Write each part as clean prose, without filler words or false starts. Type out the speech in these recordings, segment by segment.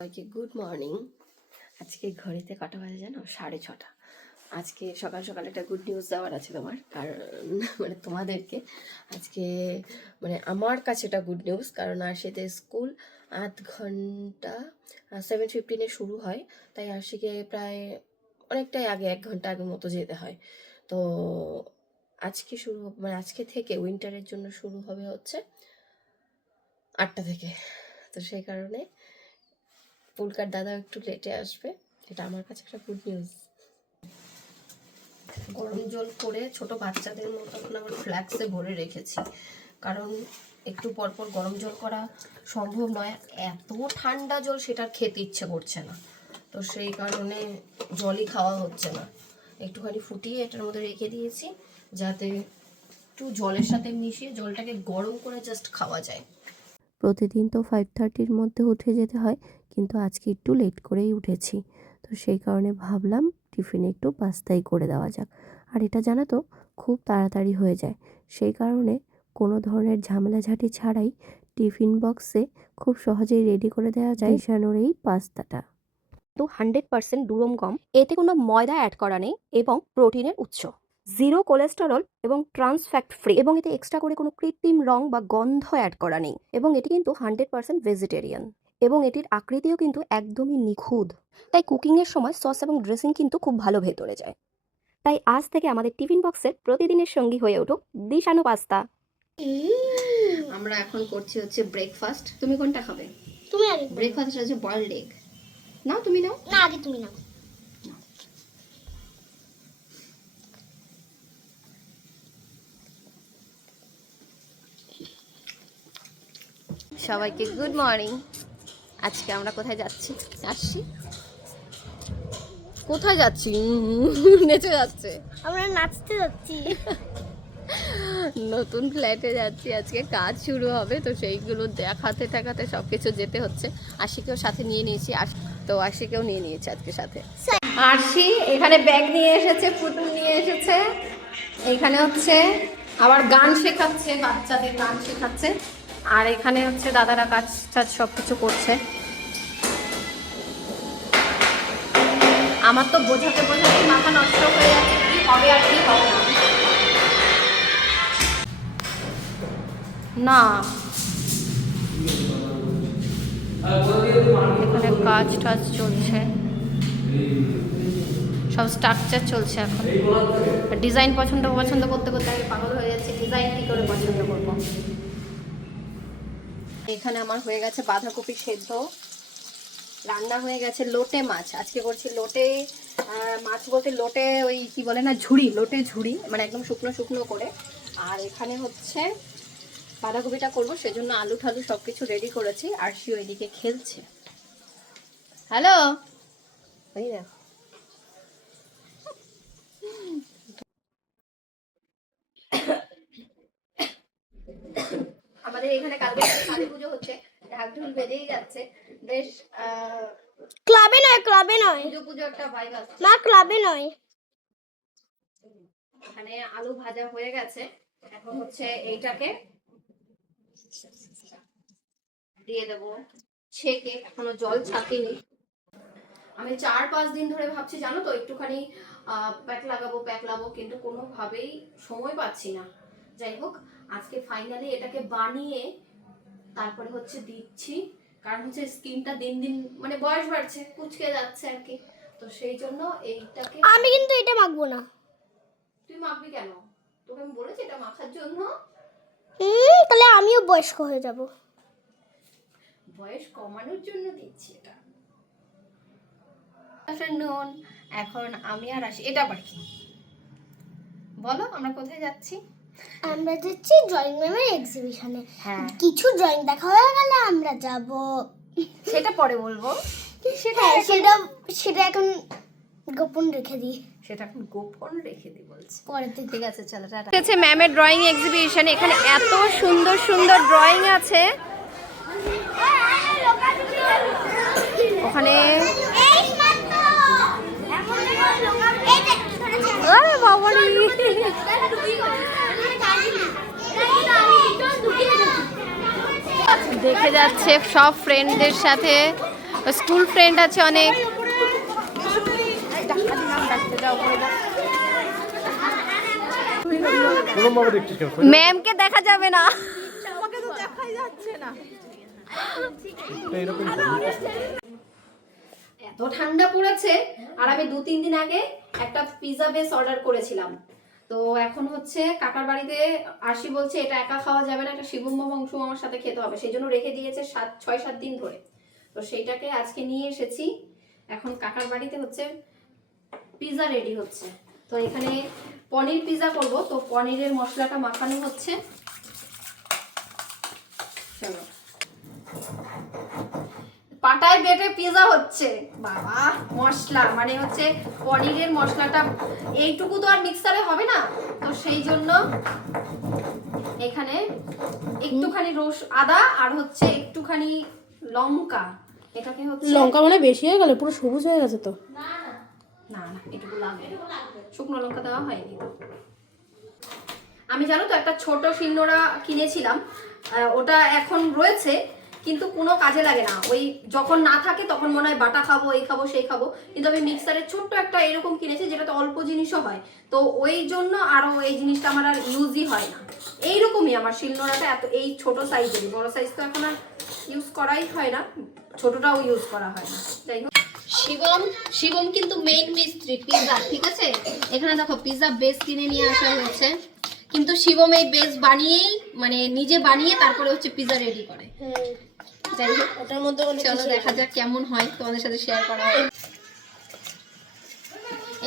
সবাইকে good morning. আজকে ঘড়িতে কটা বাজে জানো? 6:30। আজকে সকাল সকাল একটা গুড নিউজ দেওয়ার আছে তোমার, কারণ মানে তোমাদেরকে আজকে মানে আমার কাছে এটা গুড নিউজ, কারণ আরশিতে স্কুল 8 ঘন্টা 7:15 শুরু হয়, তাই আরশিকে প্রায় অনেকটাই আগে 1 ঘন্টা আগে মতো যেতে হয়। তো আজকে শুরু মানে আজকে থেকে উইন্টারের জন্য শুরু হবে হচ্ছে 8টা থেকে। তো সেই কারণে পুলকার দাদা একটু লেটে আসবে, এটা আমার কাছে একটা গুড নিউজ। গরম জল করে ছোট বাচ্চাদের মতো এখন আবার ফ্ল্যাক্সে ভরে রেখেছি, কারণ একটু পরপর গরম জল করা সম্ভব নয়, এত ঠান্ডা জল সেটার খেতে ইচ্ছে করছে না, তো সেই কারণে জলই খাওয়া হচ্ছে না। একটুখানি ফুটিয়ে এটার মধ্যে রেখে দিয়েছি, যাতে একটু জলের সাথে মিশিয়ে জলটাকে গরম করে জাস্ট খাওয়া যায়। প্রতিদিন তো 5:30-র মধ্যে উঠে যেতে হয়, কিন্তু আজকে একটু লেট করেই উঠেছি। তো সেই কারণে ভাবলাম টিফিনে একটু পাস্তাই করে দেওয়া যাক। আর এটা জানো তো খুব তাড়াতাড়ি হয়ে যায়, সেই কারণে কোনো ধরনের ঝামেলাঝাটি ছাড়াই টিফিন বক্সে খুব সহজেই রেডি করে দেওয়া যায় মিশানোর এই পাস্তাটা। তো 100% দুরম গম, এতে কোনো ময়দা অ্যাড করা নেই এবং প্রোটিনের উৎস, জিরো কোলেস্টেরল এবং ট্রান্স ফ্যাট ফ্রি, এবং এতে এক্সট্রা করে কোনো কৃত্রিম রং বা গন্ধ অ্যাড করা নেই, এবং এটি কিন্তু 100% ভেজিটেরিয়ান, এবং এটির আকৃতিও কিন্তু একদমই নিখুঁত, তাই কুকিংয়ের সময় সস এবং ড্রেসিং কিন্তু খুব ভালো ভেতরে যায়। তাই আজ থেকে আমাদের টিফিন বক্সের প্রতিদিনের সঙ্গী হয়ে উঠুক দিশানো পাস্তা। আমরা এখন করছি হচ্ছে ব্রেকফাস্ট। তুমি কোনটা খাবে? তুমি আগে ব্রেকফাস্ট আছে বয়েলড এগ। নাও, তুমি নাও। না, আগে তুমি নাও। সবাইকে গুড মর্নিং। আজকে আমরা কোথায় যাচ্ছি? আসছি কোথায় যাচ্ছি? নেচে যাচ্ছে। আমরা নাচতে যাচ্ছি। নতুন ফ্ল্যাটে যাচ্ছি, আজকে কাজ শুরু হবে, তো সেইগুলো দেখাতে টাকাতে সব কিছু যেতে হচ্ছে। আশিকেও সাথে নিয়ে নিয়েছি, তো আশিকেও নিয়ে নিয়েছে আজকে সাথে। আরশি এখানে ব্যাগ নিয়ে এসেছে, পুতুল নিয়ে এসেছে, এখানে হচ্ছে আবার গান শেখাচ্ছে, বাচ্চাদের গান শেখাচ্ছে, আর এখানে হচ্ছে দাদারা কাজ টাজ সব কিছু করছে। আমার তো বোঝাতে বোঝাতে মাথা নষ্ট হয়ে যাচ্ছে, কি হবে আর কি হবে না। এখানে কাজ টাজ চলছে, সব স্ট্রাকচার চলছে এখন। ডিজাইন পছন্দ করতে করতে আমি পাগল হয়ে যাচ্ছি, ডিজাইন কী করে পছন্দ করবো। এখানে আমার হয়ে গেছে বাঁধাকপি সেদ্ধ, রান্না হয়ে গেছে লোটে মাছ। আজকে করছি লোটে মাছ, বলতে লোটে ওই কি বলে না, ঝুড়ি, লোটে ঝুড়ি, মানে একদম শুকনো শুকনো করে। আর এখানে হচ্ছে বাঁধাকপিটা করবো, সেজন্য আলু ঠালু সব কিছু রেডি করেছি। আর সে ওইদিকে খেলছে। হ্যালো, এই দেখো আমাদের এখানে কালকে কালী পুজো হচ্ছে, ঢাক ঢোল বেজেই যাচ্ছে বেশ। ক্লাবে নয়, ক্লাবে নয়, পুজো পুজো একটা ভাইব আছে। মা ক্লাবে নয়। এখানে আলু ভাজা হয়ে গেছে, এখন হচ্ছে এইটাকে দিয়ে দেবো ছেঁকে, এখনো জল ছাঁকিনি। আমি 4-5 দিন ধরে ভাবছি জানো তো, একটুখানি প্যাক লাগাবো, কিন্তু কোনোভাবেই সময় পাচ্ছি না। যাই হোক, আজকে ফাইনালি এটাকে বানিয়ে তারপরে হচ্ছে দিচ্ছি, কারণ হচ্ছে স্কিনটা দিন দিন মানে বয়স বাড়ছে, কুচকে যাচ্ছে আর কি, তো সেই জন্য এইটাকে। আমি কিন্তু এটা মাখবো না। তুই মাখবি কেন? তোকে আমি বলেছি এটা মাখার জন্য। তাহলে আমিও বয়স্ক হয়ে যাব। বয়স কমানোর জন্য দিচ্ছি এটা। আফটারনুন, এখন আমি আর আসি। এটা আবার কি বলো, আমরা কোথায় যাচ্ছি? আমরা যাচ্ছি ড্রয়িং ম্যামের এক্সিবিশনে। হ্যাঁ, কিছু ড্রয়িং দেখা হয়ে গেলে আমরা যাব। সেটা পরে বলবো, সেটা এখন গোপন রেখে দিই। সেটা এখন গোপন রেখে দিই বলছি। পরে ঠিক আছে, চলো টাটা। ঠিক আছে, ম্যামের ড্রয়িং এক্সিবিশন, এখানে এত সুন্দর সুন্দর ড্রয়িং আছে। ওখানে আরে বাবা রে, দেখে যাচ্ছে সব ফ্রেন্ডদের সাথে স্কুল ফ্রেন্ড আছে অনেক। ম্যামকে দেখা যাবে না। এত ঠান্ডা পড়েছে, আর আমি 2-3 দিন আগে একটা পিৎজা বেস অর্ডার করেছিলাম। তো এখন হচ্ছে কাকার বাড়িতে আসি, বলছে এটা একা খাওয়া যাবে না, এটা শিবম মামা অংশুম আমার সাথে খেতে হবে, সেই জন্য রেখে দিয়েছে 6-7 দিন ধরে। তো সেইটাকে আজকে নিয়ে এসেছি। এখন কাকার বাড়িতে হচ্ছে পিৎজা রেডি হচ্ছে। তো এখানে পনির পিৎজা করব, তো পনিরের মশলাটা মাখানো হচ্ছে। চলো, পাটায় বেটে পিৎজা হচ্ছে। বাবা, মশলা মানে হচ্ছে পনিরের মশলাটা এইটুকু তো আর মিক্সারে হবে না, তো সেই জন্য এখানে একটুখানি আদা আর হচ্ছে একটুখানি লঙ্কা, এটাকে হচ্ছে লঙ্কা মানে বেশি হয়ে গেল, পুরো সবুজ হয়ে গেছে তো। না না, এটুকু লাগবে, শুকনো লঙ্কা দেওয়া হয়নি তো। আমি জানো তো একটা ছোট শিলনোড়া কিনেছিলাম, ওটা এখন রয়েছে কিন্তু কোনো কাজে লাগে না। ওই যখন না থাকে তখন মনে হয় বাটা খাবো, এই খাবো সেই খাবো, কিন্তু আমি মিক্সারের ছোট্ট একটা এরকম কিনেছি যেটাতে অল্প জিনিসও হয়, তো ওই জন্য আরও এই জিনিসটা আমার আর ইউজই হয় না। এইরকমই আমার শিলনোড়াটা, এত এই ছোট সাইজেরই, বড় সাইজ তো এখন আর ইউজ করাই হয় না, ছোটটাও ইউজ করা হয় না। যাই হোক, শিবম কিন্তু মেইন মিস্ত্রি পিৎজা, ঠিক আছে? এখানে দেখো পিৎজা বেস কিনে নিয়ে আসা হয়েছে, কিন্তু শিবম এই বেস বানিয়েই মানে নিজে বানিয়ে তারপরে হচ্ছে পিৎজা রেডি করে। যাই হোক, ওটার মধ্যে চলো দেখা যাক কেমন হয়, তোমাদের সাথে শেয়ার করা হবে।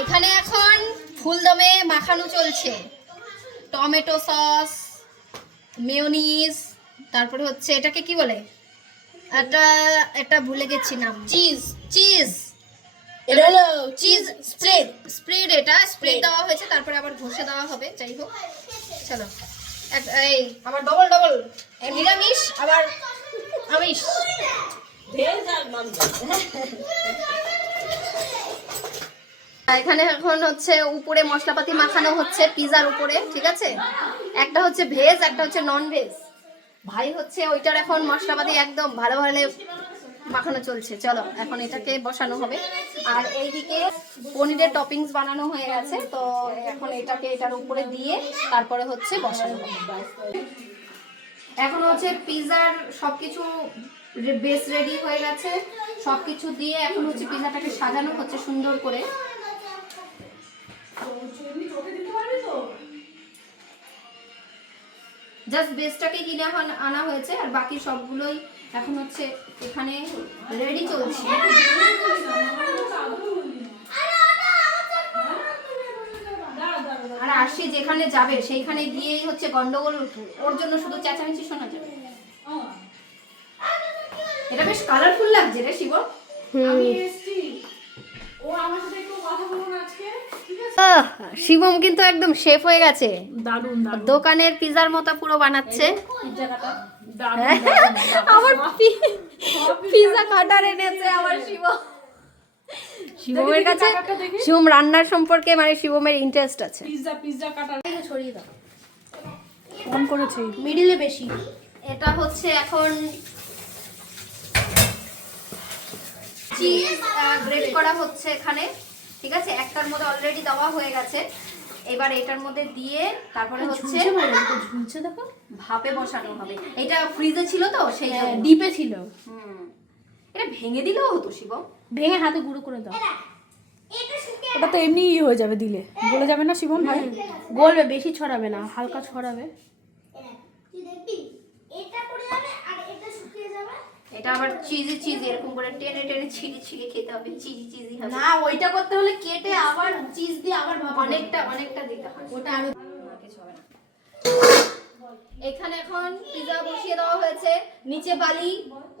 এখানে এখন ফুলদমে মাখানো চলছে, টমেটো সস, মেয়োনিজ, তারপরে হচ্ছে এটাকে কি বলে, এটা ভুলে গেছি নাম, চিজ এটা হলো চিজ স্প্রেড, এটা স্প্রে দেওয়া হয়েছে, তারপরে আবার ঘষে দেওয়া হবে। যাই হোক, চলো। এই আমার ডবল নিরামিষ আবার আমিষ। এখানে এখন হচ্ছে উপরে মশলাপাতি মাখানো হচ্ছে পিৎজার উপরে, ঠিক আছে? একটা হচ্ছে ভেজ, একটা হচ্ছে নন ভেজ। ভাই হচ্ছে ওইটার এখন মশলাপাতি একদম ভালো মাখানো চলছে। চলো এখন এটাকে বসানো হবে। আর এইদিকে পনিরের টপিংস বানানো হয়ে গেছে, তো এখন এটাকে এটার উপরে দিয়ে তারপরে হচ্ছে বসানো হবে। এখন হচ্ছে পিৎজার সবকিছু বেস রেডি হয়ে গেছে, সবকিছু দিয়ে এখন হচ্ছে পিৎজাটাকে সাজানো হচ্ছে সুন্দর করে। জাস্ট বেসটাকে কিনে এখন আনা হয়েছে, আর বাকি সবগুলোই এখন হচ্ছে এখানে রেডি চলছে। আর আরশি যেখানে যাবে সেইখানে গিয়েই হচ্ছে গন্ডগোল, ওর জন্য শুধু চেঁচামেচি শোনা যাবে। এটা বেশ কালারফুল লাগছে রে শিব। শিবম কিন্তু একদম শেফ হয়ে গেছে, দোকানের পিৎজার মতো পুরো বানাচ্ছে। আমার পিৎজা কাটার এনেছে আমার শিবমের কাছে। শিবম রান্নার সম্পর্কে মানে শিবমের ইন্টারেস্ট আছে। পিৎজা কাটার ছড়িয়ে দাও, অন করেছি মিডিলে বেশি। এটা হচ্ছে এখন চিজ গ্রেট করা হচ্ছে এখানে, ঠিক আছে? একটার মধ্যে অলরেডি দেওয়া হয়ে গেছে, এবার এটার মধ্যে দিয়ে তারপরে হচ্ছে ঝুলছে, দেখো ভাপে বসানো হবে। এটা ফ্রিজে ছিল তো সেই ডিপে ছিল। এটা ভেঙে দিলেও হতো শিবম, ভেঙে হাতে গুঁড়ো করে দাও, ওটা তো এমনি হয়ে যাবে, দিলে গলে যাবে না শিবন ভাই? গলবে, বেশি ছড়াবে না, হালকা ছড়াবে। এটা আবার চিজি এরকম করে টেনে ছিঁড়ে খেতে হবে, চিজি হবে না, ওইটা করতে হলে কেটে আবার চিজ দিয়ে আবার অনেকটা দিতে হয়, ওটা আমি কিছু হবে না। এখানে এখন পিৎজা বসিয়ে দেওয়া হয়েছে, নিচে বালি,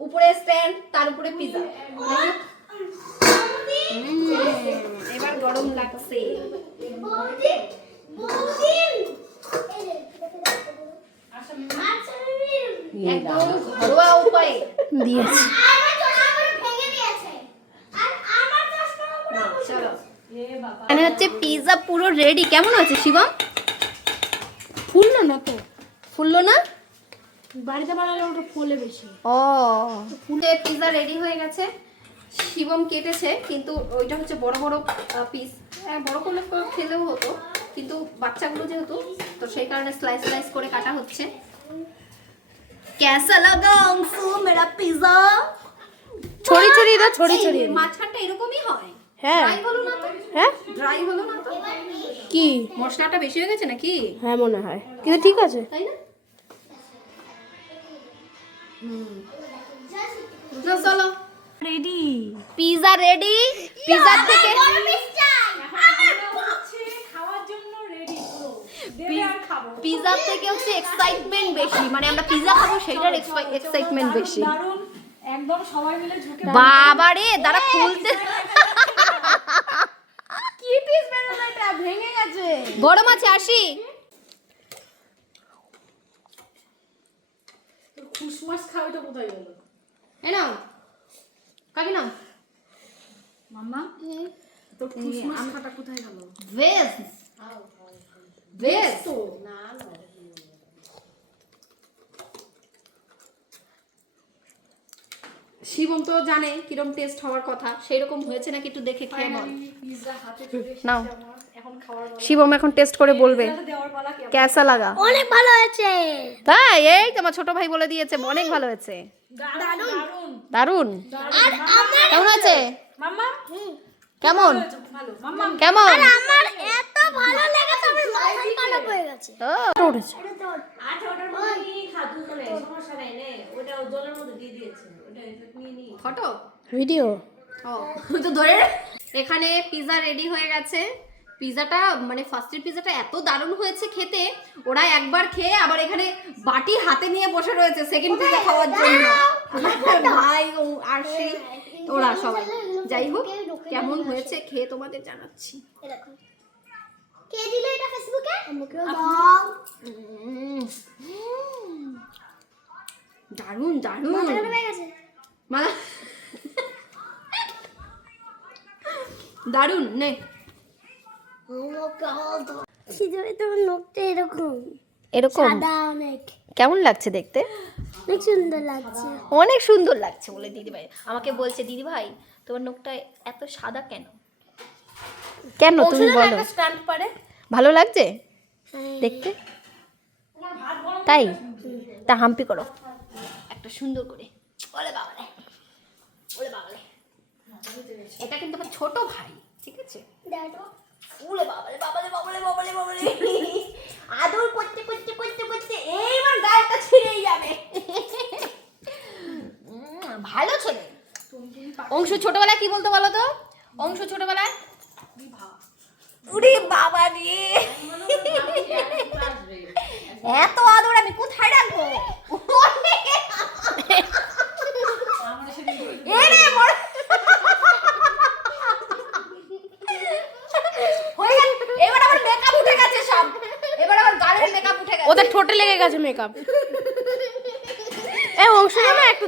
উপরে স্ট্যান্ড, তার উপরে পিৎজা। এবার গরম লাগছে, একদম ঘরোয়া উপায়ে দিয়েছি। চলো, এখানে হচ্ছে পিৎজা পুরো রেডি। কেমন হয়েছে শিবম? ফুললো না তো, ফুললো না? বাড়িতে বানালে ওটা ফুলে বেশি। ও, পিৎজা রেডি হয়ে গেছে। শিবম কেটেছে, কিন্তু ওইটা হচ্ছে বড় বড় পিস, বড় করলে খেলেও হতো, কিন্তু বাচ্চাগুলো যেহেতু, তো সেই কারণে স্লাইস স্লাইস করে কাটা হচ্ছে। कैसा लगा अंशु मेरा पिज्जा? ছড়ি ছড়ি দাও, ছড়ি ছড়ি মাঝখানটা এরকমই হয়। হ্যাঁ। ড্রাই হলো না তো? হ্যাঁ ড্রাই হলো না তো? কি? মশলাটা বেশি হয়ে গেছে নাকি? হ্যাঁ মনে হয়, কিন্তু ঠিক আছে। তাই না? না, চলো রেডি। Pizza ready. পিজা থেকে খাওয়ার জন্য রেডি পুরো। পিজা থেকে হচ্ছে এক্সাইটমেন্ট বেশি, মানে আমরা পিজা খাবো সেটার এক্সাইটমেন্ট বেশি। দারুন, একদম সবাই মিলে ঝুঁকে বাবা রে, দাঁড়া খুলতে। কি পিস বেরোলো, এটা ভেঙে গেছে। গরম আছে, আসি। খুশমাস খাওয়াটা কোথায় গেল? এই নাও, কাকি নাও। মাম্মা তো খুশমাস খাটা কোথায় গেল? ভেজ ভেজ তো শিবম তো জানে কিরম টেস্ট হওয়ার কথা, সেই রকম হয়েছে নাকি একটু দেখে খেয়ে বল। পিজ্জা হাতে চলে এসেছে নাও, আমার, এখন খাওয়ার পালা। শিবম এখন টেস্ট করে বলবে দেওয়ার পালা কি? কেসা লাগা। অনেক ভালো হয়েছে। তাই? এই তোমার ছোট ভাই বলে দিয়েছে অনেক ভালো হয়েছে। দারুন দারুন দারুন। আর আমার কেমন আছে? মাম্মা কেমন ভালো। মাম্মা কেমন? আমার এত ভালো লেগেছে, আমার মাথা খারাপ হয়ে গেছে। ও, উঠেছে। ফটো ভিডিও ও তো ধরে। এখানে পিজা রেডি হয়ে গেছে। পিজাটা মানে ফার্স্টের পিজাটা এত দারুণ হয়েছে খেতে, ওরা একবার খেয়ে আবার এখানে বাটি হাতে নিয়ে বসে রয়েছে সেকেন্ড পিজা খাওয়ার জন্য। ভাই ও আরশি ওরা সবাই। যাই হোক, কেমন হয়েছে খেয়ে তোমাদের জানাচ্ছি। এরকম কে দিল এটা ফেসবুকে? আমাকেও দাও। দারুণ দারুণ। মাথা খারাপ হয়ে গেছে। মানে দারুণ নে। খিদে তোমার নখটা এরকম এরকম সাদা, অনেক কেমন লাগছে দেখতে? অনেক সুন্দর লাগছে। অনেক সুন্দর লাগছে বলে দিদিভাই আমাকে বলছে, দিদিভাই তোমার নখটা এত সাদা কেন? কেন তুমি বলো? স্ট্যান্ড পারে। ভালো লাগছে দেখতে, তাই? তা হাম্পি করো একটা সুন্দর করে। ওরে বাবারে, ওরে বাবারে, এটা কিন্তু আমার ছোট ভাই, ঠিক আছে? ওরে বাবারে বাবারে বাবারে বাবারে বাবারে, আদর করতে করতে করতে করতে এইবার গালটা ছিঁড়েই যাবে। ভালো ছেলে। অংশু ছোটবেলায় কি বলতো বলো তো? অংশু ছোটবেলায় উরে বাবা রে, এত আদর আমি কোথায় রাখবো? এরে বড় হয়ে গেল। এবার আমার মেকআপ উঠে গেছে সব, এবার আমার গালের মেকআপ উঠে গেছে। ওদের ঠোঁটে লেগে গেছে মেকআপ। এই অংশ না একটু